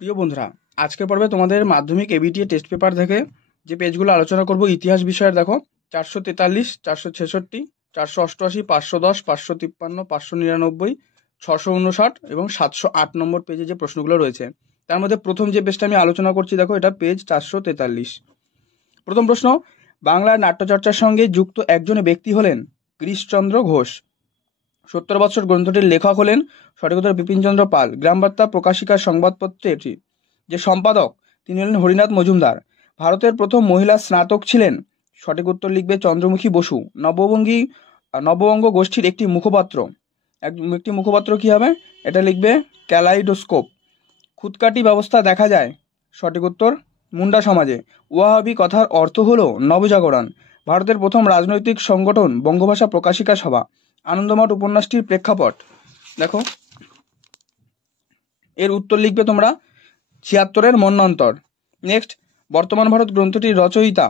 প্রিয় বন্ধুরা, আজকের পর্বে তোমাদের মাধ্যমিক এবিটিএ টেস্ট পেপার থেকে যে পেজগুলো আলোচনা করব ইতিহাস বিষয়ের, দেখো 443, 466, 488, 510, 553, 599, 659 এবং 708 নম্বর পেজে যে প্রশ্নগুলো রয়েছে তার মধ্যে প্রথম যে পেজটা আমি আলোচনা করছি, দেখো এটা পেজ 443। প্রথম প্রশ্ন, বাংলার নাট্যচর্চার সঙ্গে যুক্ত একজন ব্যক্তি হলেন গিরিশচন্দ্র ঘোষ। 70 বৎসর গ্রন্থটির লেখক হলেন সঠিক উত্তর বিপিনচন্দ্র পাল। গ্রামবার্তা প্রকাশিকার সংবাদপত্রটি যে সম্পাদক তিনি হলেন হরিনাথ মজুমদার। ভারতের প্রথম মহিলা স্নাতক ছিলেন, সঠিক উত্তর লিখবে চন্দ্রমুখী বসু। নববঙ্গ গোষ্ঠীর একটি মুখপাত্র কি হবে, এটা লিখবে ক্যালাইডোস্কোপ। খুদকাটি ব্যবস্থা দেখা যায়, সঠিক উত্তর মুন্ডা সমাজে। ওয়াহাবি কথার অর্থ হলো নবজাগরণ। ভারতের প্রথম রাজনৈতিক সংগঠন বঙ্গভাষা প্রকাশিকা সভা। আনন্দমঠ উপন্যাসটির প্রেক্ষাপট, দেখো এর উত্তর লিখবে তোমরা 76-এর মন্বন্তর। নেক্সট, বর্তমান ভারত গ্রন্থটির রচয়িতা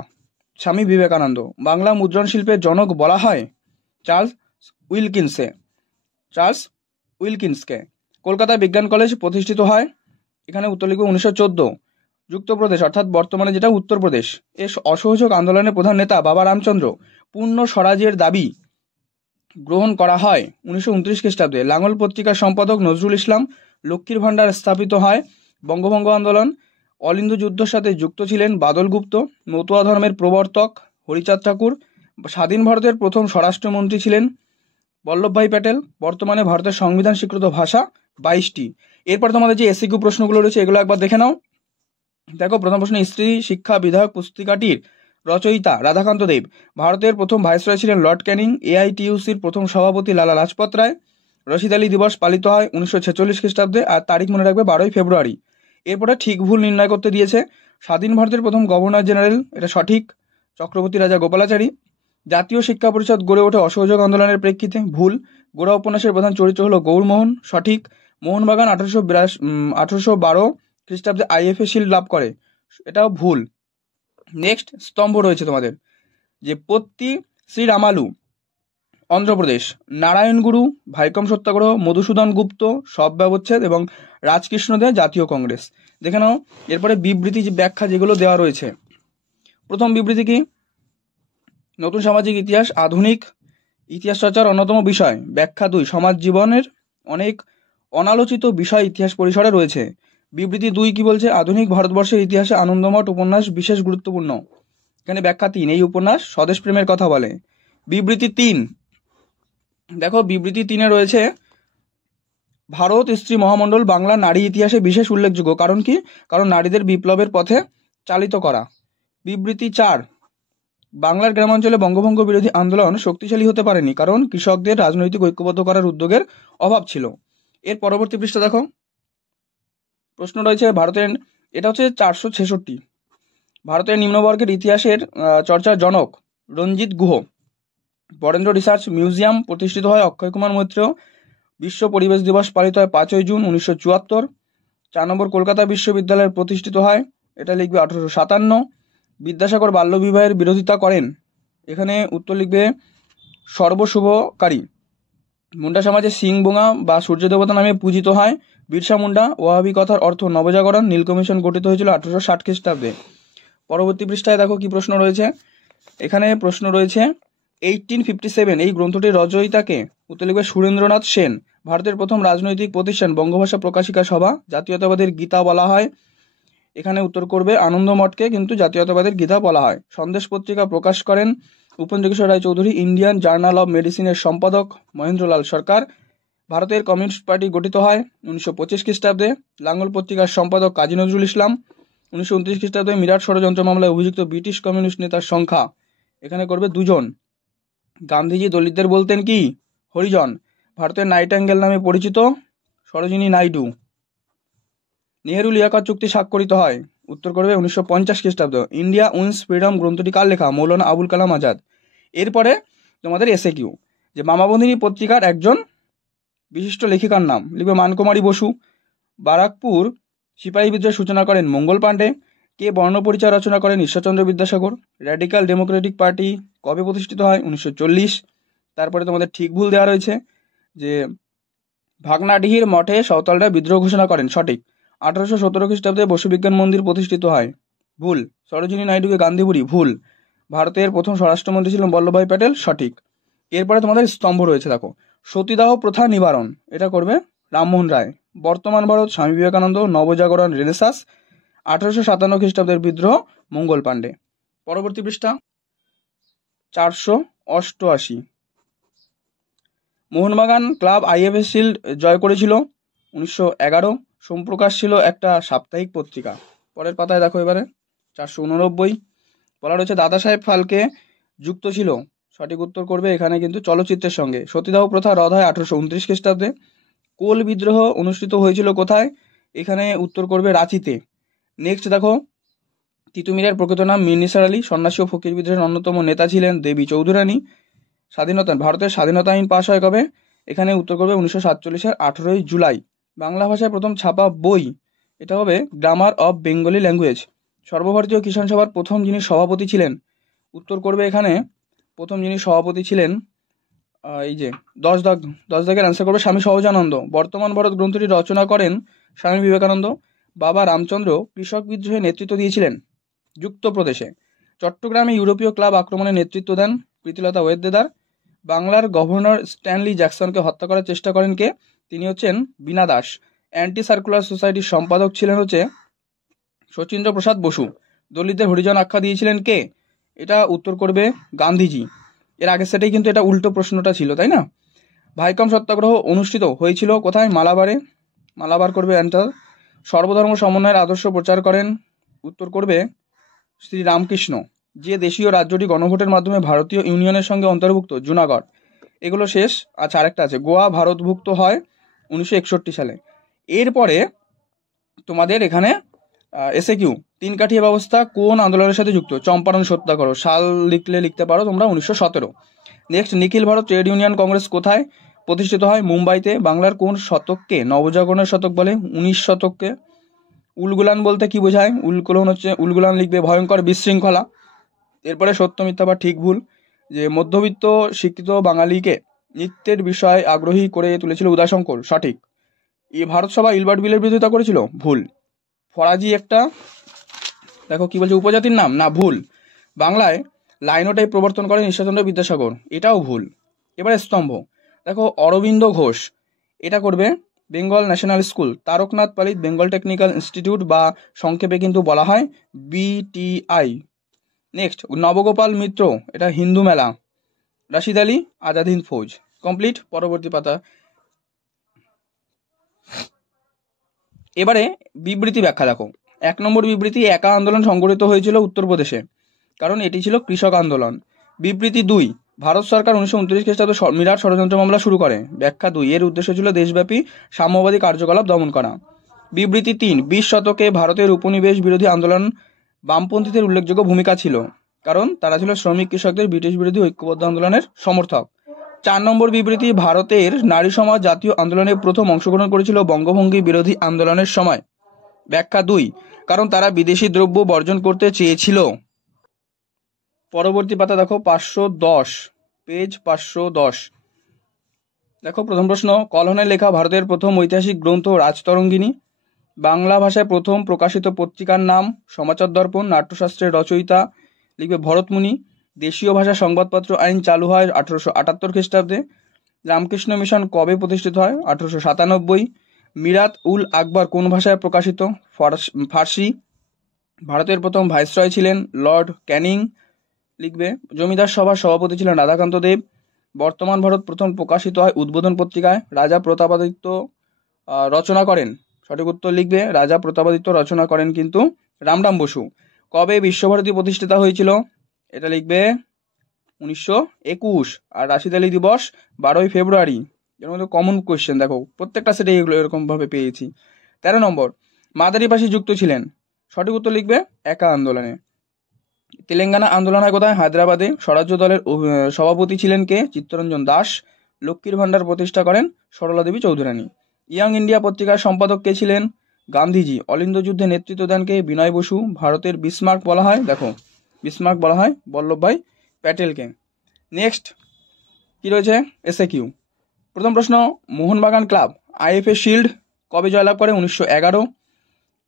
স্বামী বিবেকানন্দ। বাংলা মুদ্রণ শিল্পের জনক বলা হয় চার্লস উইলকিন্সকে। কলকাতা বিজ্ঞান কলেজ প্রতিষ্ঠিত হয়, এখানে উত্তর লিখবে 1914। যুক্তপ্রদেশ অর্থাৎ বর্তমানে যেটা উত্তরপ্রদেশ, এর অসহযোগ আন্দোলনের প্রধান নেতা বাবা রামচন্দ্র। পূর্ণ স্বরাজের দাবি গ্রহণ করা হয় 1929 খ্রিস্টাব্দে। লাঙ্গল পত্রিকার সম্পাদক নজরুল ইসলাম। লক্ষ্মীর ভাণ্ডার স্থাপিত হয়। বঙ্গভঙ্গ আন্দোলন অল হিন্দু যুদ্ধের সাথে যুক্ত ছিলেন বাদল গুপ্ত। মতুয়া ধর্মের প্রবর্তক হরিচাঁদ ঠাকুর। স্বাধীন ভারতের প্রথম স্বরাষ্ট্রমন্ত্রী ছিলেন বল্লভভাই প্যাটেল। বর্তমানে ভারতের সংবিধান স্বীকৃত ভাষা 22টি। এরপর তোমাদের যে এসিকিউ প্রশ্নগুলো রয়েছে এগুলো একবার দেখে নাও। দেখো প্রথম প্রশ্ন, স্ত্রী শিক্ষা বিধায়ক পুস্তিকাটির রচয়িতা রাধাকান্ত দেব। ভারতের প্রথম ভাইসরয় ছিলেন লর্ড ক্যানিং। এআইটিইউসির প্রথম সভাপতি লালা লাজপত রায়। রশিদ আলী দিবস পালিত হয় 1946 খ্রিস্টাব্দে, আর তারিখ মনে রাখবে 12ই ফেব্রুয়ারি। এরপরে ঠিক ভুল নির্ণয় করতে দিয়েছে। স্বাধীন ভারতের প্রথম গভর্নর জেনারেল, এটা সঠিক, চক্রবর্তী রাজা গোপালাচারী। জাতীয় শিক্ষা পরিষদ গড়ে ওঠে অসহযোগ আন্দোলনের প্রেক্ষিতে, ভুল। গোড়া উপন্যাসের প্রধান চরিত্র হলো গৌরমোহন, সঠিক। মোহনবাগান 1812 খ্রিস্টাব্দে আইএফএ শিল্ড লাভ করে, এটাও ভুল। নেক্সট, স্তম্ভ রয়েছে তোমাদের যে পত্তি শ্রীরামালু অন্ধ্রপ্রদেশ। নারায়ণগুরু ভাইকম সত্যাগ্রহ, মধুসূদন গুপ্ত সব ব্যবচ্ছেদ এবং রাজকৃষ্ণ দে জাতীয় কংগ্রেস। দেখে নাও এরপরে বিবৃতি যে ব্যাখ্যা যেগুলো দেওয়া রয়েছে। প্রথম বিবৃতি কি, নতুন সামাজিক ইতিহাস আধুনিক ইতিহাস চর্চার অন্যতম বিষয়। ব্যাখ্যা 2, সমাজ জীবনের অনেক অনালোচিত বিষয় ইতিহাস পরিসরে রয়েছে। বিবৃতি 2 কি বলছে, আধুনিক ভারতবর্ষের ইতিহাসে আনন্দমঠ উপন্যাস বিশেষ গুরুত্বপূর্ণ। এখানে ব্যাখ্যা 3, এই উপন্যাস স্বদেশ প্রেমের কথা বলে। বিবৃতি 3, দেখো বিবৃতি 3-এ রয়েছে ভারত স্ত্রী মহামণ্ডল বাংলা নারী ইতিহাসে বিশেষ উল্লেখযোগ্য। কারণ কি, কারণ নারীদের বিপ্লবের পথে চালিত করা। বিবৃতি 4, বাংলার গ্রামাঞ্চলে বঙ্গভঙ্গ বিরোধী আন্দোলন শক্তিশালী হতে পারেনি কারণ কৃষকদের রাজনৈতিক ঐক্যবদ্ধ করার উদ্যোগের অভাব ছিল। এর পরবর্তী পৃষ্ঠা দেখো, প্রশ্ন রয়েছে ভারতের, এটা হচ্ছে 466, ভারতের নিম্নবর্গের ইতিহাসের চর্চার জনক রঞ্জিত গুহ। বরেন্দ্র রিসার্চ মিউজিয়াম প্রতিষ্ঠিত হয় অক্ষয় কুমার মৈত্র। বিশ্ব পরিবেশ দিবস পালিত হয় 5ই জুন 1974। 4 নম্বর, কলকাতা বিশ্ববিদ্যালয় প্রতিষ্ঠিত হয়, এটা লিখবে 1857। বিদ্যাসাগর বাল্যবিবাহের বিরোধিতা করেন, এখানে উত্তর লিখবে সর্বশুভকারী। মুন্ডা সমাজে সিংবোঙা বা সূর্য দেবতা নামে পূজিত হয় বিরসা মুন্ডা। ওয়াহাবি কথার অর্থ নবজাগরণ। নীল কমিশন গঠিত হয়েছিল 1860 খ্রিস্টাব্দে। পরবর্তী পৃষ্ঠায় দেখো কি প্রশ্ন রয়েছে, এখানে প্রশ্ন রয়েছে 1857 এই গ্রন্থটির রচয়িতাকে, উত্তর লিখবে সুরেন্দ্রনাথ সেন। ভারতের প্রথম রাজনৈতিক প্রতিষ্ঠান বঙ্গভাষা প্রকাশিকা সভা। জাতীয়তাবাদের গীতা বলা হয়, এখানে উত্তর করবে আনন্দমঠকে কিন্তু জাতীয়তাবাদের গীতা বলা হয়। সন্দেশ পত্রিকা প্রকাশ করেন উপেন্দ্রকিশোর রায় চৌধুরী। ইন্ডিয়ান জার্নাল অব মেডিসিনের সম্পাদক মহেন্দ্রলাল সরকার। ভারতের কমিউনিস্ট পার্টি গঠিত হয় 1925 খ্রিস্টাব্দে। লাঙ্গল পত্রিকার সম্পাদক কাজী নজরুল ইসলাম। 1929 খ্রিস্টাব্দে মিরাট ষড়যন্ত্র মামলায় অভিযুক্ত ব্রিটিশ কমিউনিস্ট নেতার সংখ্যা, এখানে করবে 2 জন। গান্ধীজি দলিতদের বলতেন কি, হরিজন। ভারতের নাইটাঙ্গেল নামে পরিচিত সরোজিনী নাইডু। নেহেরু লিয়াকত চুক্তি স্বাক্ষরিত হয়, উত্তর করবে 1950 খ্রিস্টাব্দ। ইন্ডিয়া উইন্স ফ্রিডম গ্রন্থটি কার লেখা, মৌলানা আবুল কালাম আজাদ। এরপরে তোমাদের এসএকিউ, যে মামাবন্ধিনী পত্রিকার একজন বিশিষ্ট লেখিকার নাম, লিখবে মানকুমারী বসু। বারাকপুর সিপাহী বিদ্রোহের সূচনা করেন মঙ্গল পাণ্ডে। কে বর্ণপরিচয় রচনা করেন Ishwarchandra Vidyasagar. Radical Democratic party কবে প্রতিষ্ঠিত হয়, 1940। তারপরে তোমাদের ঠিক ভুল দেওয়া রয়েছে যে ভাগনাডিহির মঠে সাঁওতালরা বিদ্রোহ ঘোষণা করেন, সঠিক। 1817 খ্রিস্টাব্দে বসু বিজ্ঞান মন্দির প্রতিষ্ঠিত হয়, ভুল। সরোজিনী নাইডুকে গান্ধীবুড়ি, ভুল। ভারতের প্রথম স্বরাষ্ট্রমন্ত্রী ছিলেন বল্লভভাই প্যাটেল, সঠিক। এরপরে তোমাদের স্তম্ভ রয়েছে, দেখো। সতীদাহ প্রথা নিবারণ, এটা করবে রামমোহন রায়। বর্তমান ভারত, স্বামী বিবেকানন্দ। নবজাগরণ, রেনেসাস। 1857 খ্রিস্টাব্দের বিদ্রোহ, মঙ্গল পাণ্ডে। পরবর্তী পৃষ্ঠা 488। মোহনবাগান ক্লাব আইএফএ শিল্ড জয় করেছিল 1911। সোমপ্রকাশ ছিল একটা সাপ্তাহিক পত্রিকা। পরের পাতায় দেখো এবারে 489 বলা রয়েছে দাদা সাহেব ফালকে যুক্ত ছিল, সঠিক উত্তর করবে এখানে কিন্তু চলচ্চিত্রের সঙ্গে। সতীদাহ প্রথা রদ হয় 1829 খ্রিস্টাব্দে। কোল বিদ্রোহ অনুষ্ঠিত হয়েছিল কোথায়, এখানে উত্তর করবে রাঁচিতে। নেক্সট দেখো, তিতুমিরের প্রকৃত নাম মীর নিসার আলী। সন্ন্যাসী ও ফকির বিদ্রোহের অন্যতম নেতা ছিলেন দেবী চৌধুরানী। ভারতের স্বাধীনতা আইন পাশ হয় কবে, এখানে উত্তর করবে 1947-এর 18ই জুলাই। বাংলা ভাষায় প্রথম ছাপা বই, এটা হবে গ্রামার অফ বেঙ্গলি ল্যাঙ্গুয়েজ। সর্বভারতীয় কিষাণ সভার প্রথম যিনি সভাপতি ছিলেন, উত্তর করবে এখানে প্রথম যিনি সভাপতি ছিলেন, এই যে 10 দাগের অ্যান্সার করবে স্বামী সহজানন্দ। বর্তমান ভারত গ্রন্থটি রচনা করেন স্বামী বিবেকানন্দ। বাবা রামচন্দ্র কৃষক বিদ্রোহে নেতৃত্ব দিয়েছিলেন যুক্তপ্রদেশে। চট্টগ্রামে ইউরোপীয় ক্লাব আক্রমণে নেতৃত্ব দেন প্রীতিলতা ওয়েদ্দেদার। বাংলার গভর্নর স্ট্যানলি জ্যাকসনকে হত্যা করার চেষ্টা করেন কে, তিনি হচ্ছেন বীণা দাস। অ্যান্টি সার্কুলার সোসাইটির সম্পাদক ছিলেন হচ্ছে শচীন্দ্র প্রসাদ বসু। দলিতদের হরিজন আখ্যা দিয়েছিলেন কে, এটা উত্তর করবে গান্ধীজি। এর আগের সেটাই কিন্তু এটা উল্টো প্রশ্নটা ছিল, তাই না? ভাইকম সত্যাগ্রহ অনুষ্ঠিত হয়েছিল কোথায়, মালাবারে। মালাবার করবে অ্যান্সার। সর্বধর্ম সমন্বয়ের আদর্শ প্রচার করেন, উত্তর করবে শ্রী রামকৃষ্ণ। যে দেশীয় রাজ্যটি গণভোটের মাধ্যমে ভারতীয় ইউনিয়নের সঙ্গে অন্তর্ভুক্ত, জুনাগড়। এগুলো শেষ। আচ্ছা, আরেকটা আছে, গোয়া ভারতভুক্ত হয় 1961 সালে। এরপরে তোমাদের এখানে এসে কিউ, তিন কাঠিয়া ব্যবস্থা কোন আন্দোলনের সাথে যুক্ত, চম্পারণ সত্যাগ্রহ। সাল লিখতে পারো তোমরা 1917। নেক্সট, নিখিল ভারত ট্রেড ইউনিয়ন কংগ্রেস কোথায় প্রতিষ্ঠিত হয়, মুম্বাইতে। বাংলার কোন শতককে নবজাগরণের শতক বলে, 19 শতককে। উলগুলান বলতে কি বোঝায়, উলগুলান লিখবে ভয়ঙ্কর বিশৃঙ্খলা। এরপরে সত্য মিথ্যা বা ঠিক ভুল, যে মধ্যবিত্ত শিক্ষিত বাঙালিকে নৃত্যের বিষয় আগ্রহী করে তুলেছিল উদয়শঙ্কর, সঠিক। ভারত সভা ইলবার্ট বিলের বিরোধিতা করেছিল, ভুল। ফরাজি একটা, দেখো কি বলছে, উপজাতির নাম, না, ভুল। বাংলায় লাইনোটাইপ প্রবর্তন করেন ঈশ্বরচন্দ্র বিদ্যাসাগর, এটাও ভুল। এবারে স্তম্ভ, দেখো অরবিন্দ ঘোষ, এটা করবে বেঙ্গল ন্যাশনাল স্কুল। তারকনাথ পালিত বেঙ্গল টেকনিক্যাল ইনস্টিটিউট, বা সংক্ষেপে কিন্তু বলা হয় BTI। নেক্সট, নবগোপাল মিত্র, এটা হিন্দু মেলা। রাশিদ আলী, আজাদ হিন্দ ফৌজ। কমপ্লিট। পরবর্তী পাতা। এবারে বিবৃতি ব্যাখ্যা দেখো। 1 নম্বর বিবৃতি, একা আন্দোলন সংগঠিত হয়েছিল উত্তরপ্রদেশে, কারণ এটি ছিল কৃষক আন্দোলন। বিবৃতি 2, ভারত সরকার 1929 খ্রিস্টাব্দে মিরাট ষড়যন্ত্র মামলা শুরু করে। ব্যাখ্যা 2, এর উদ্দেশ্য ছিল দেশব্যাপী সাম্যবাদী কার্যকলাপ দমন করা। বিবৃতি 3, 20 শতকে ভারতের উপনিবেশ বিরোধী আন্দোলন বামপন্থীদের উল্লেখযোগ্য ভূমিকা ছিল, কারণ তারা ছিল শ্রমিক কৃষকদের ব্রিটিশ বিরোধী ঐক্যবদ্ধ আন্দোলনের সমর্থক। 4 নম্বর বিবৃতি, ভারতের নারী সমাজ জাতীয় আন্দোলনে প্রথম অংশগ্রহণ করেছিল বঙ্গভঙ্গি বিরোধী আন্দোলনের সময়। ব্যাখ্যা 2, কারণ তারা বিদেশি দ্রব্য বর্জন করতে চেয়েছিল। পরবর্তী পাতা দেখো 510, পেজ 510। দেখো প্রথম প্রশ্ন, কলহনের লেখা ভারতের প্রথম ঐতিহাসিক গ্রন্থ রাজতরঙ্গিনী। বাংলা ভাষায় প্রথম প্রকাশিত পত্রিকার নাম সমাচার দর্পণ। নাট্যশাস্ত্রের রচয়িতা লিখবে ভরতমুনি। দেশীয় ভাষা সংবাদপত্র আইন চালু হয় 1878 খ্রিস্টাব্দে। রামকৃষ্ণ মিশন কবে প্রতিষ্ঠিত হয়, 1897। মিরাত উল আকবর কোন ভাষায় প্রকাশিত, ফার্সি। ভারতের প্রথম ভাইসরয় ছিলেন লর্ড ক্যানিং, লিখবে। জমিদার সভার সভাপতি ছিলেন রাধাকান্ত দেব। বর্তমান ভারত প্রথম প্রকাশিত হয় উদ্বোধন পত্রিকায়। রাজা প্রতাপাদিত্য রচনা করেন, সঠিক উত্তর লিখবে রাজা প্রতাপাদিত্য রচনা করেন কিন্তু রামরাম বসু। কবে বিশ্বভারতী প্রতিষ্ঠিত হয়েছিল, এটা লিখবে 1921। আর রাশিদ আলী দিবস 12ই ফেব্রুয়ারি। এর মধ্যে কমন কোয়েশ্চেন দেখো, প্রত্যেকটা সেটে এগুলো এরকমভাবে পেয়েছি। 13 নম্বর, মাদারিবাসী যুক্ত ছিলেন, সঠিক উত্তর লিখবে একা আন্দোলনে। তেলেঙ্গানা আন্দোলন হয় কোথায়, হায়দ্রাবাদে। স্বরাজ্য দলের সভাপতি ছিলেন কে, চিত্তরঞ্জন দাস। লক্ষ্মীর ভাণ্ডার প্রতিষ্ঠা করেন সরলা দেবী চৌধুরানী। ইয়াং ইন্ডিয়া পত্রিকার সম্পাদক কে ছিলেন, গান্ধীজি। অলিন্দ যুদ্ধে নেতৃত্ব দেন কে, বিনয় বসু। ভারতের বিসমার্ক বলা হয়, দেখো বিসমার্ক বলা হয় বল্লভভাই প্যাটেলকে। নেক্সট কি রয়েছে, এসএ কিউ। প্রথম প্রশ্ন, মোহনবাগান ক্লাব আইএফএ শিল্ড কবে জয়লাভ করে, 1911।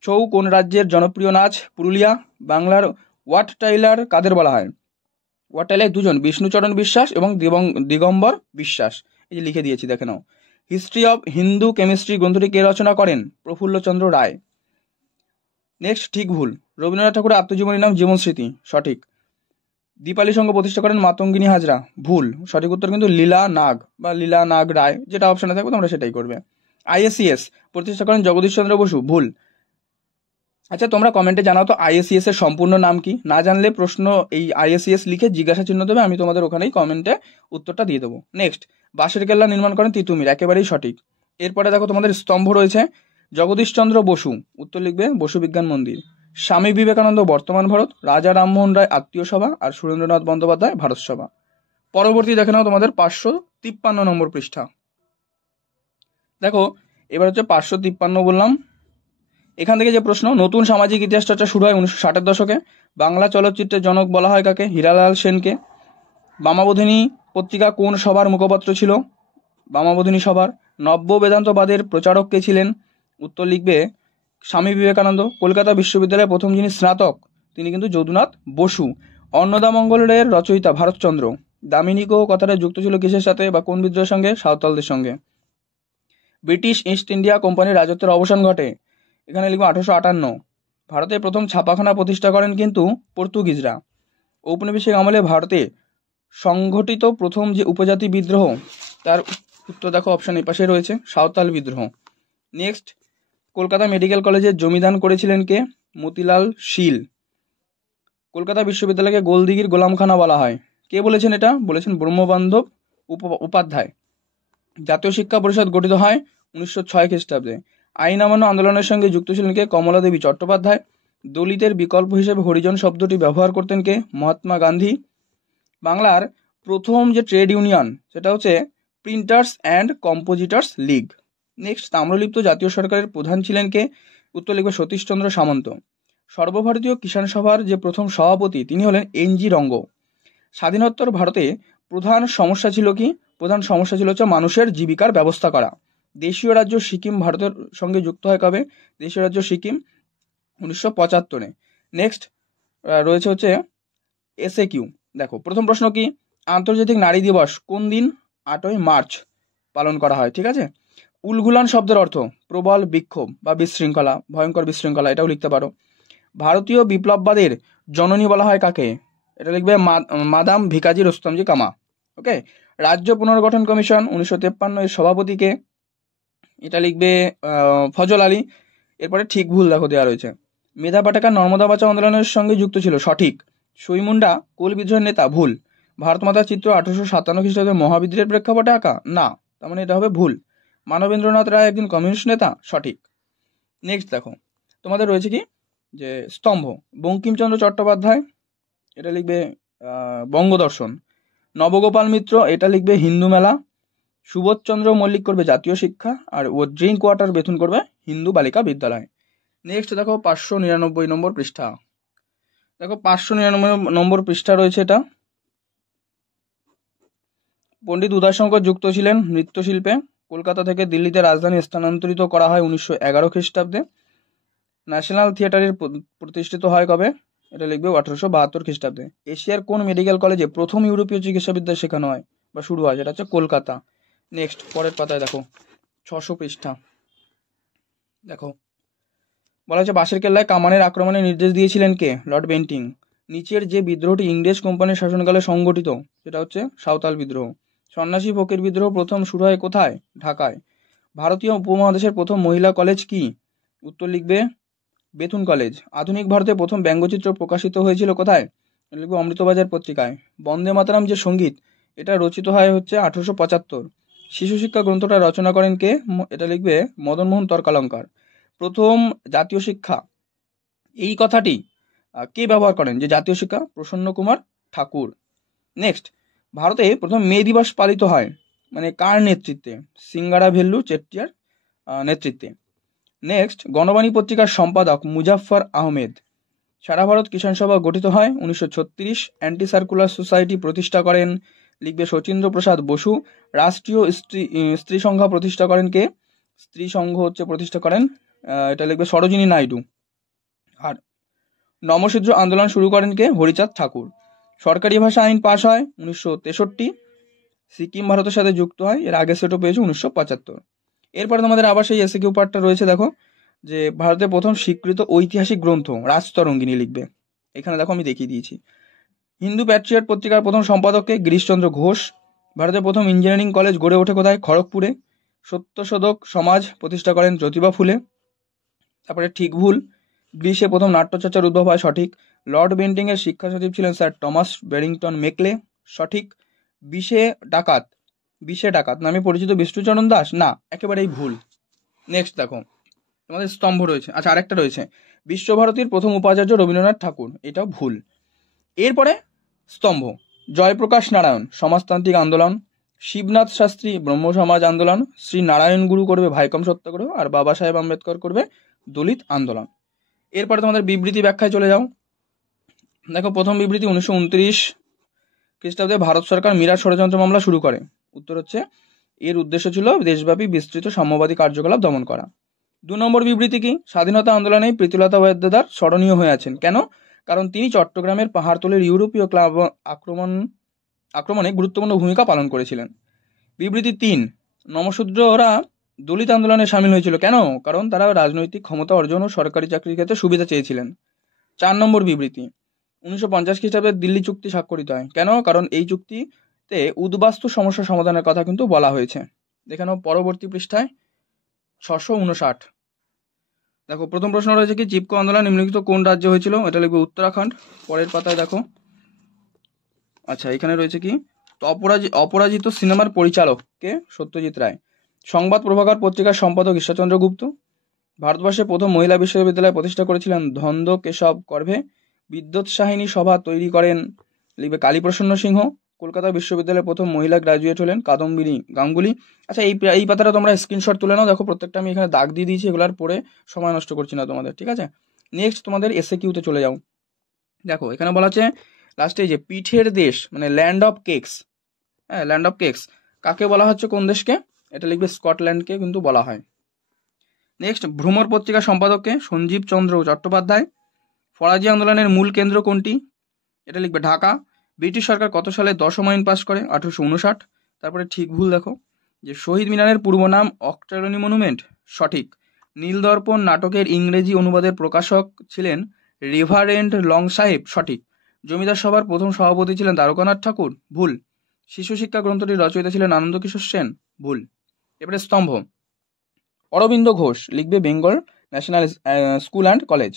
ছৌ কোন রাজ্যের জনপ্রিয় নাচ? পুরুলিয়া। বাংলার ওয়াট টাইলার কাদের বলা হয়? ওয়াট টাইলার দুজন, বিষ্ণুচরণ বিশ্বাস এবং দিগম্বর বিশ্বাস। এই যে লিখে দিয়েছি, দেখে নাও। হিস্ট্রি অফ হিন্দু কেমিস্ট্রি গ্রন্থটি কে রচনা করেন? প্রফুল্লচন্দ্র রায়। নেক্সট, ঠিক ভুল। রবীন্দ্রনাথ ঠাকুরের আত্মজীবনী নাম জীবন স্মৃতি, সঠিক। দীপালি সংঘ প্রতিষ্ঠা করেন মাতঙ্গিনী হাজরা, ভুল। সঠিক উত্তর কিন্তু লীলা নাগ বা লীলা নাগ রায়, যেটা অপশনে থাকবে তোমরা সেটাই করবে। আইএসিএস প্রতিষ্ঠা করেন জগদীশ চন্দ্র বসু, ভুল। আচ্ছা, তোমরা কমেন্টে জানাও তো আইএসিএস এর সম্পূর্ণ নাম কি? না জানলে প্রশ্ন এই আইএসিএস লিখে জিজ্ঞাসা চিহ্ন দেবে, আমি তোমাদের ওখানেই কমেন্টে উত্তরটা দিয়ে দেবো। নেক্সট, বাঁশের কেল্লা নির্মাণ করেন তিতুমির, একেবারেই সঠিক। এরপরে দেখো তোমাদের স্তম্ভ রয়েছে। জগদীশচন্দ্র বসু, উত্তর লিখবে বসু বিজ্ঞান মন্দির। স্বামী বিবেকানন্দ বর্তমান ভারত, রাজা রামমোহন রায় আত্মীয় সভা, আর সুরেন্দ্রনাথ বন্দ্যোপাধ্যায় ভারত সভা। পরবর্তী দেখে নাও তোমাদের 553 নম্বর পৃষ্ঠা। দেখো, এবার হচ্ছে 553 বললাম। এখান থেকে যে প্রশ্ন, নতুন সামাজিক ইতিহাস চর্চা শুরু হয় 1960-এর দশকে। বাংলা চলচ্চিত্রের জনক বলা হয় কাকে? হীরালাল সেনকে। বামাবোধিনী পত্রিকা কোন সভার মুখপত্র ছিল? বামাবোধিনী সভার। নব্য বেদান্তবাদের প্রচারক কে ছিলেন? উত্তর লিখবে স্বামী বিবেকানন্দ। কলকাতা বিশ্ববিদ্যালয়ের প্রথম যিনি স্নাতক, তিনি কিন্তু যদুনাথ বসু। অন্নদামঙ্গলের রচয়িতা ভারতচন্দ্র। দামিনীকো কথাটা যুক্ত ছিল কিসের সাথে বা কোন বিদ্রোহের সঙ্গে? সাঁওতালদের সঙ্গে। ব্রিটিশ ইস্ট ইন্ডিয়া কোম্পানির রাজত্বের অবসান ঘটে, এখানে লিখবো 1858। ভারতে প্রথম ছাপাখানা প্রতিষ্ঠা করেন কিন্তু পর্তুগিজরা। ঔপনিবেশিক আমলে ভারতে সংঘটিত প্রথম যে উপজাতি বিদ্রোহ, তার উত্তর দেখো অপশন এ পাশে রয়েছে, সাঁওতাল বিদ্রোহ। নেক্সট, কলকাতা মেডিকেল কলেজের জমিদান করেছিলেন কে? মতিলাল শীল। কলকাতা বিশ্ববিদ্যালয়কে গোলদিঘির গোলামখানা বলা হয়, কে বলেছেন এটা? বলেছেন ব্রহ্মবান্ধব উপাধ্যায়। জাতীয় শিক্ষা পরিষদ গঠিত হয় 1906 খ্রিস্টাব্দে। আইন অমান্য আন্দোলনের সঙ্গে যুক্ত ছিলেন কে? কমলা দেবী চট্টোপাধ্যায়। দলিতের বিকল্প হিসেবে হরিজন শব্দটি ব্যবহার করতেন কে? মহাত্মা গান্ধী। বাংলার প্রথম যে ট্রেড ইউনিয়ন, সেটা হচ্ছে printers and compositors league. Next, Tamralipta জাতীয় সরকারের প্রধান ছিলেন কে? উত্তর লিখবে সতীশচন্দ্র সামন্ত। সর্বভারতীয় কিষাণ সভার যে প্রথম সভাপতি, তিনি হলেন এনজি রঙ্গ। স্বাধীনোত্তর ভারতে প্রধান সমস্যা ছিল কি? প্রধান সমস্যা ছিল হচ্ছে মানুষের জীবিকার ব্যবস্থা করা। দেশীয় রাজ্য সিকিম ভারতের সঙ্গে যুক্ত হয় কবে? দেশীয় রাজ্য সিকিম 1975-এ। নেক্সট রয়েছে হচ্ছে এসএকিউ। দেখো, প্রথম প্রশ্ন কি? আন্তর্জাতিক নারী দিবস কোন দিন? 8ই মার্চ পালন করা হয়, ঠিক আছে। উলঘুলান শব্দের অর্থ? প্রবল বিক্ষোভ বা বিশৃঙ্খলা, ভয়ঙ্কর বিশৃঙ্খলা, এটাও লিখতে পারো। ভারতীয় বিপ্লববাদের জননী বলা হয় কাকে? এটা লিখবে মাদাম ভিকাজি রুস্তমজি কামা। ওকে। রাজ্য পুনর্গঠন কমিশন 1953 এর সভাপতিকে? এটা লিখবে ফজল আলী। এরপরে ঠিক ভুল দেখো দেওয়া রয়েছে। মেধা পাটাকার নর্মদা বাঁচাও আন্দোলনের সঙ্গে যুক্ত ছিল, সঠিক। সুইমুন্ডা কোল বিদ্রোহের নেতা, ভুল। ভারত মাতার চিত্র 1857 খ্রিস্টাব্দে মহাবিদ্রোহের প্রেক্ষাপটে আঁকা, না, তার মানে এটা হবে ভুল। মানবেন্দ্রনাথ রায় একদিন কমিউনিস্ট নেতা, সঠিক। নেক্সট দেখো, তোমাদের রয়েছে কি যে স্তম্ভ, বঙ্কিমচন্দ্র চট্টোপাধ্যায়, এটা লিখবে বঙ্গদর্শন। নবগোপাল মিত্র, এটা লিখবে হিন্দু মেলা। সুবোধচন্দ্র মল্লিক করবে জাতীয় শিক্ষা, আর ও ড্রিঙ্ক ওয়াটার বেথুন করবে হিন্দু বালিকা বিদ্যালয়। নেক্সট দেখো 599 নম্বর পৃষ্ঠা। দেখো 599 নম্বর পৃষ্ঠা রয়েছে এটা। পণ্ডিত উদয়শঙ্কর যুক্ত ছিলেন নৃত্যশিল্পে। কলকাতা থেকে দিল্লিতে রাজধানী স্থানান্তরিত করা হয় 1911 খ্রিস্টাব্দে। ন্যাশনাল থিয়েটারের প্রতিষ্ঠিত হয় কবে? এটা লিখবে 1872 খ্রিস্টাব্দে। এশিয়ার কোন মেডিকেল কলেজে প্রথম ইউরোপীয় চিকিৎসাবিদ্যা শেখানো হয় বা শুরু হয়? যেটা হচ্ছে কলকাতা। নেক্সট, পরের পাতায় দেখো 600 পৃষ্ঠা। দেখো, বলা হচ্ছে বাঁশের কেল্লায় কামানের আক্রমণের নির্দেশ দিয়েছিলেন কে? Lord Bentinck. নিচের যে বিদ্রোহটি ইংরেজ কোম্পানির শাসনকালে সংগঠিত, সেটা হচ্ছে সাঁওতাল বিদ্রোহ। সন্ন্যাসী ফকির বিদ্রোহ প্রথম শুরু হয় কোথায়? ঢাকায়। ভারতীয় উপমহাদেশের প্রথম মহিলা কলেজ কি? উত্তর লিখবে বেথুন কলেজ। আধুনিক ভারতে প্রথম ব্যঙ্গচিত্র প্রকাশিত হয়েছিল কোথায়? লিখবে অমৃতবাজার পত্রিকায়। বন্দে মাতরম যে সঙ্গীত, এটা রচিত হয় হচ্ছে 1875। শিশু শিক্ষা গ্রন্থটা রচনা করেন কে? এটা লিখবে মদনমোহন তর্কালঙ্কার। প্রথম জাতীয় শিক্ষা, এই কথাটি কে ব্যবহার করেন যে জাতীয় শিক্ষা? প্রসন্ন কুমার ঠাকুর। নেক্সট, ভারতে প্রথম মে দিবস পালিত হয় মানে কার নেতৃত্বে? সিঙ্গারা ভেল্লু চেট্টিয়ার নেতৃত্বে। নেক্সট, গণবাণী পত্রিকার সম্পাদক মুজাফফর আহমেদ। সারা ভারত কিষাণ সভা গঠিত হয় 1936। অ্যান্টি সার্কুলার সোসাইটি প্রতিষ্ঠা করেন? লিখবে শচীন্দ্র প্রসাদ বসু। রাষ্ট্রীয় স্ত্রী সংঘ প্রতিষ্ঠা করেন কে? স্ত্রী সংঘ হচ্ছে প্রতিষ্ঠা করেন এটা লিখবে সরোজিনী নাইডু। আর নমশূদ্র আন্দোলন শুরু করেন কে? হরিচাঁদ ঠাকুর। সরকারি ভাষা আইন পাশ হয় 1963। সিকিম ভারতের সাথে যুক্ত হয়, এর আগে সেটও পেয়েছে 1975। এরপরে তোমাদের আবার সেই এসএকিউ পার্টটা রয়েছে, দেখো যে ভারতের প্রথম স্বীকৃত ঐতিহাসিক গ্রন্থ রাজতরঙ্গিনী লিখবে। এখানে দেখো আমি দেখিয়ে দিয়েছি। হিন্দু প্যাট্রিয়ট পত্রিকার প্রথম সম্পাদককে? গিরিশচন্দ্র ঘোষ। ভারতের প্রথম ইঞ্জিনিয়ারিং কলেজ গড়ে ওঠে কোথায়? খড়গপুরে। সত্যশোধক সমাজ প্রতিষ্ঠা করেন জ্যোতিবা ফুলে। তারপরে ঠিক ভুল, গ্রীসে প্রথম নাট্যচর্চার উদ্ভব হয়, সঠিক। লর্ড বেন্টিং এর শিক্ষা সচিব ছিলেন স্যার টমাস ব্যারিংটন মেকলে, সঠিক। বিশে ডাকাত নামে পরিচিত বিষ্ণুচরণ দাস? না, একেবারেই ভুল। নেক্সট দেখো তোমাদের স্তম্ভ রয়েছে, আচ্ছা আরেকটা রয়েছে, বিশ্বভারতীর প্রথম উপাচার্য রবীন্দ্রনাথ ঠাকুর, এটাও ভুল। এরপরে স্তম্ভ, জয়প্রকাশ নারায়ণ সমাজতান্ত্রিক আন্দোলন, শিবনাথ শাস্ত্রী ব্রহ্ম সমাজ আন্দোলন, শ্রী নারায়ণ গুরু করবে ভাইকম সত্যাগ্রহ, আর বাবা সাহেব আম্বেদকর করবে দলিত আন্দোলন। এরপরে তোমাদের বিবৃতি ব্যাখ্যায় চলে যাও। দেখো প্রথম বিবৃতি 1929 খ্রিস্টাব্দে ভারত সরকার মিরাট ষড়যন্ত্র মামলা শুরু করে। উত্তর হচ্ছে এর উদ্দেশ্য ছিল দেশব্যাপী বিস্তৃত সাম্যবাদী কার্যকলাপ দমন করা। 2 নম্বর বিবৃতি কি? স্বাধীনতা আন্দোলনে প্রীতিলতা ওয়াদ্দেদার স্মরণীয় হয়ে আছেন। কেন? কারণ তিনি চট্টগ্রামের পাহাড়তলের ইউরোপীয় ক্লাব আক্রমণে গুরুত্বপূর্ণ ভূমিকা পালন করেছিলেন। বিবৃতি 3, নমশূদ্ররা দলিত আন্দোলনে সামিল হয়েছিল। কেন? কারণ তারা রাজনৈতিক ক্ষমতা অর্জন ও সরকারি চাকরির ক্ষেত্রে সুবিধা চেয়েছিলেন। 4 নম্বর বিবৃতি, 1950 খ্রিস্টাব্দে দিল্লি চুক্তি স্বাক্ষরিত হয়। কেন? কারণ এই চুক্তিতে উদ্বাস্তু সমস্যা সমাধানের কথা কিন্তু বলা হয়েছে। দেখানো পরবর্তী পৃষ্ঠায় 659। দেখো প্রথম প্রশ্ন রয়েছে কি? চিপকো আন্দোলন নিম্নলিখিত কোন রাজ্যে হয়েছিল? এটা লিখবে উত্তরাখণ্ড। পরের পাতায় দেখো, আচ্ছা এখানে রয়েছে কি? তো অপরাজিত সিনেমার পরিচালক কে? সত্যজিৎ রায়। সংবাদ প্রভাকর পত্রিকার সম্পাদক ঈশ্বরচন্দ্র গুপ্ত। ভারতবর্ষের প্রথম মহিলা বিশ্ববিদ্যালয় প্রতিষ্ঠা করেছিলেন ধন্দ কেশব করভে। বিদ্যুৎ সাহিনী সভা তৈরি করেন লিখবে কালীপ্রসন্ন সিংহ। কলকাতা বিশ্ববিদ্যালয়ের প্রথম মহিলা গ্রাজুয়েট হলেন কাদম্বিনী গাঙ্গুলি। আচ্ছা এই পাতাটা তোমরা স্ক্রিনশট তুলে নাও, দেখো প্রত্যেকটা আমি এখানে দাগ দিয়ে দিয়েছি, এগুলার পরে সময় নষ্ট করছি না তোমাদের, ঠিক আছে? নেক্সট তোমাদের এসএকিউতে চলে যাও। দেখো এখানে বলা আছে লাস্টে যে পিঠের দেশ মানে ল্যান্ড অফ কেকস, হ্যাঁ ল্যান্ড অফ কেকস কাকে বলা হচ্ছে? কোন দেশকে? এটা লিখবে স্কটল্যান্ডকে কিন্তু বলা হয়। নেক্সট ভ্রমর পত্রিকা সম্পাদককে? সঞ্জীব চন্দ্র চট্টোপাধ্যায়। ফরাজি আন্দোলনের মূল কেন্দ্র কোনটি? এটা লিখবে ঢাকা। ব্রিটিশ সরকার কত সালে 10ম আইন পাস করে? 1859। তারপরে ঠিক ভুল দেখো, যে শহীদ মিনারের পূর্ব নাম অক্টারনি মনুমেন্ট, সঠিক। নীলদর্পণ নাটকের ইংরেজি অনুবাদের প্রকাশক ছিলেন রেভারেন্ড লং সাহেব, সঠিক। জমিদার সভার প্রথম সভাপতি ছিলেন দ্বারকানাথ ঠাকুর, ভুল। শিশু শিক্ষা গ্রন্থটির রচয়িতা ছিলেন আনন্দ কিশোর সেন, ভুল। এবারে স্তম্ভ, অরবিন্দ ঘোষ লিখবে Bengal national school and college.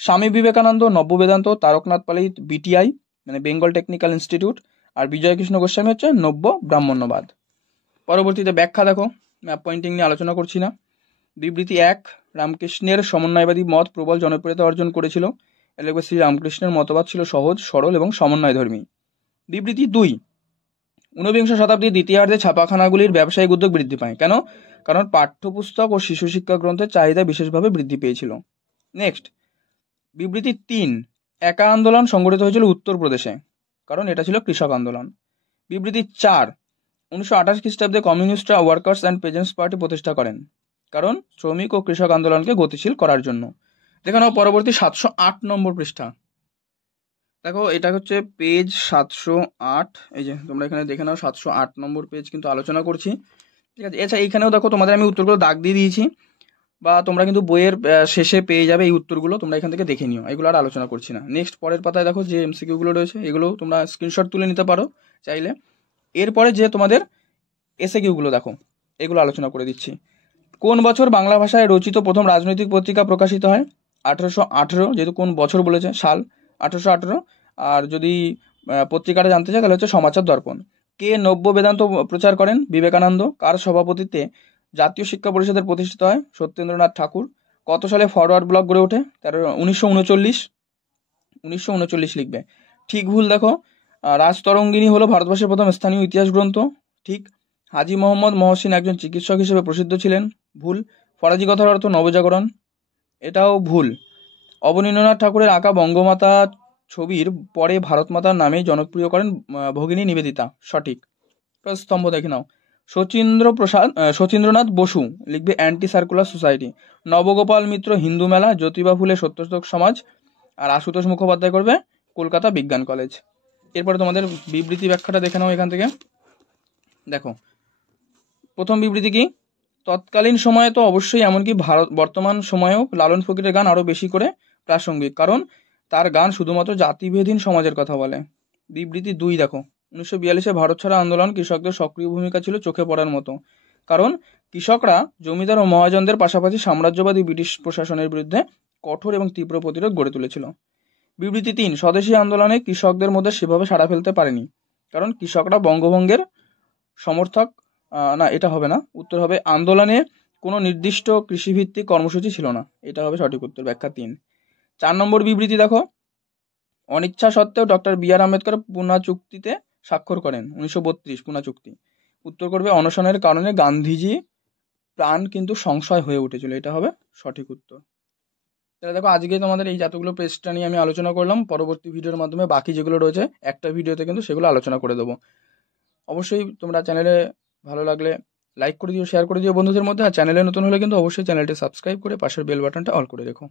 Swami Vivekananda নব্য বেদান্ত, তারকনাথ পালিত বিটিআই মানে বেঙ্গল টেকনিক্যাল ইনস্টিটিউট, আর বিজয় কৃষ্ণ গোস্বামী হচ্ছে নব্য ব্রাহ্মণ্যবাদ। পরবর্তীতে ব্যাখ্যা দেখো, ম্যাপ পয়েন্টিং নিয়ে আলোচনা করছি না। বিবৃতি 1, রামকৃষ্ণের সমন্বয়বাদী মত প্রবল জনপ্রিয়তা অর্জন করেছিল। এর লিখবে শ্রী রামকৃষ্ণের মতবাদ ছিল সহজ সরল এবং সমন্বয়ধর্মী। বিবৃতি 2, 19বিংশ শতাব্দীর দ্বিতীয়ার্ধে ছাপাখানাগুলির ব্যবসায়িক উদ্যোগ বৃদ্ধি পায়। কেন? কারণ পাঠ্যপুস্তক ও শিশু শিক্ষা গ্রন্থের চাহিদা বিশেষভাবে বৃদ্ধি পেয়েছিল। নেক্সট বিবৃতি 3, একা আন্দোলন সংগঠিত হয়েছিল উত্তরপ্রদেশে, কারণ এটা ছিল কৃষক আন্দোলন। বিবৃতি 4, 1928 খ্রিস্টাব্দে কমিউনিস্টরা ওয়ার্কার্স অ্যান্ড পেজেন্টস পার্টি প্রতিষ্ঠা করেন, কারণ শ্রমিক ও কৃষক আন্দোলনকে গতিশীল করার জন্য। দেখে নাও পরবর্তী 708 নম্বর পৃষ্ঠা। দেখো এটা হচ্ছে পেজ 708, এই যে তোমরা এখানে দেখে নাও 708 নম্বর পেজ কিন্তু আলোচনা করছি, ঠিক আছে? এছাড়া এইখানেও দেখো তোমাদের আমি উত্তরগুলো দাগ দিয়ে দিয়েছি, বা তোমরা কিন্তু বইয়ের শেষে পেয়ে যাবে এই উত্তরগুলো, তোমরা এখান থেকে দেখে নিও, এগুলো আর আলোচনা করছি না। নেক্সট পরের পাতায় দেখো যে এমসিকিউগুলো রয়েছে, এগুলো তোমরা স্ক্রিনশট তুলে নিতে পারো চাইলে। এরপরে যে তোমাদের এসএকিউগুলো দেখো, এগুলো আলোচনা করে দিচ্ছি। কোন বছর বাংলা ভাষায় রচিত প্রথম রাজনৈতিক পত্রিকা প্রকাশিত হয়? 1818, যেহেতু কোন বছর বলেছে সাল 1818। আর যদি পত্রিকাটা জানতে চাই তাহলে হচ্ছে সমাচার দর্পণ। কে নব্য বেদান্ত প্রচার করেন? বিবেকানন্দ। কার সভাপতিত্বে জাতীয় শিক্ষা পরিষদের প্রতিষ্ঠিত হয়? সত্যেন্দ্রনাথ ঠাকুর। কত সালে ফরওয়ার্ড ব্লক গড়ে ওঠে? 1939 লিখবে। ঠিক ভুল দেখো, রাজতরঙ্গিনী হলো ভারতবর্ষের প্রথম স্থানীয় ইতিহাস গ্রন্থ, ঠিক। হাজী মোহাম্মদ মহসিন একজন চিকিৎসক হিসেবে প্রসিদ্ধ ছিলেন, ভুল। ফরাজি কথার অর্থ নবজাগরণ, এটাও ভুল। অবনীন্দ্রনাথ ঠাকুরের আঁকা বঙ্গমাতা ছবির পরে ভারত মাতার নামেই জনপ্রিয় করেন ভগিনী নিবেদিতা, সঠিক। স্তম্ভ দেখে নাও, শচীন্দ্রনাথ বসু লিখবে অ্যান্টি সার্কুলার সোসাইটি। নবগোপাল মিত্র হিন্দু মেলা। জ্যোতিবা ফুলে সত্যশোধক সমাজ। আর আশুতোষ মুখোপাধ্যায় করবে কলকাতা বিজ্ঞান কলেজ। এরপরে তোমাদের বিবৃতি ব্যাখ্যাটা দেখে নাও এখান থেকে। দেখো, প্রথম বিবৃতি কি, তৎকালীন সময়ে তো অবশ্যই, এমনকি বর্তমান সময়েও লালন ফকিরের গান আরো বেশি করে প্রাসঙ্গিক, কারণ তার গান শুধুমাত্র জাতিভেদহীন সমাজের কথা বলে। বিবৃতি 2 দেখো, 1942-এ ভারত ছাড়া আন্দোলন কৃষকদের সক্রিয় ভূমিকা ছিল চোখে পড়ার মতো, কারণ কৃষকরা জমিদার ও মহাজনদের পাশাপাশি সাম্রাজ্যবাদী ব্রিটিশ প্রশাসনের বিরুদ্ধে কঠোর এবং তীব্র প্রতিরোধ গড়ে তুলেছিল। বিবৃতি 3, স্বদেশী আন্দোলনে কৃষকদের মধ্যে সেভাবে সাড়া ফেলতে পারেনি, কারণ কৃষকরা বঙ্গভঙ্গের সমর্থক না, এটা হবে না, উত্তর হবে আন্দোলনে কোনো নির্দিষ্ট কৃষিভিত্তিক কর্মসূচি ছিল না, এটা হবে সঠিক উত্তর, ব্যাখ্যা 3। 4 নম্বর বিবৃতি দেখো, অনিচ্ছা সত্ত্বেও ডক্টর বি আর আম্বেদকর পুনা চুক্তিতে স্বাক্ষর করেন 1932 পুনা চুক্তি। উত্তর করবে অনশনের কারণে গান্ধীজি প্রাণ কিন্তু সংশয় হয়ে উঠেছিল, এটা হবে সঠিক উত্তর। তাহলে দেখো, আজকে তোমাদের এই যতগুলো পেজটা নিয়ে আমি আলোচনা করলাম, পরবর্তী ভিডিওর মাধ্যমে বাকি যেগুলো রয়েছে একটা ভিডিওতে কিন্তু সেগুলো আলোচনা করে দেবো। অবশ্যই তোমরা চ্যানেলে ভালো লাগলে লাইক করে দিও, শেয়ার করে দিও বন্ধুদের মধ্যে, আর চ্যানেলে নতুন হলে কিন্তু অবশ্যই চ্যানেলটি সাবস্ক্রাইব করে পাশের বেল বাটনটা অল করে রেখো।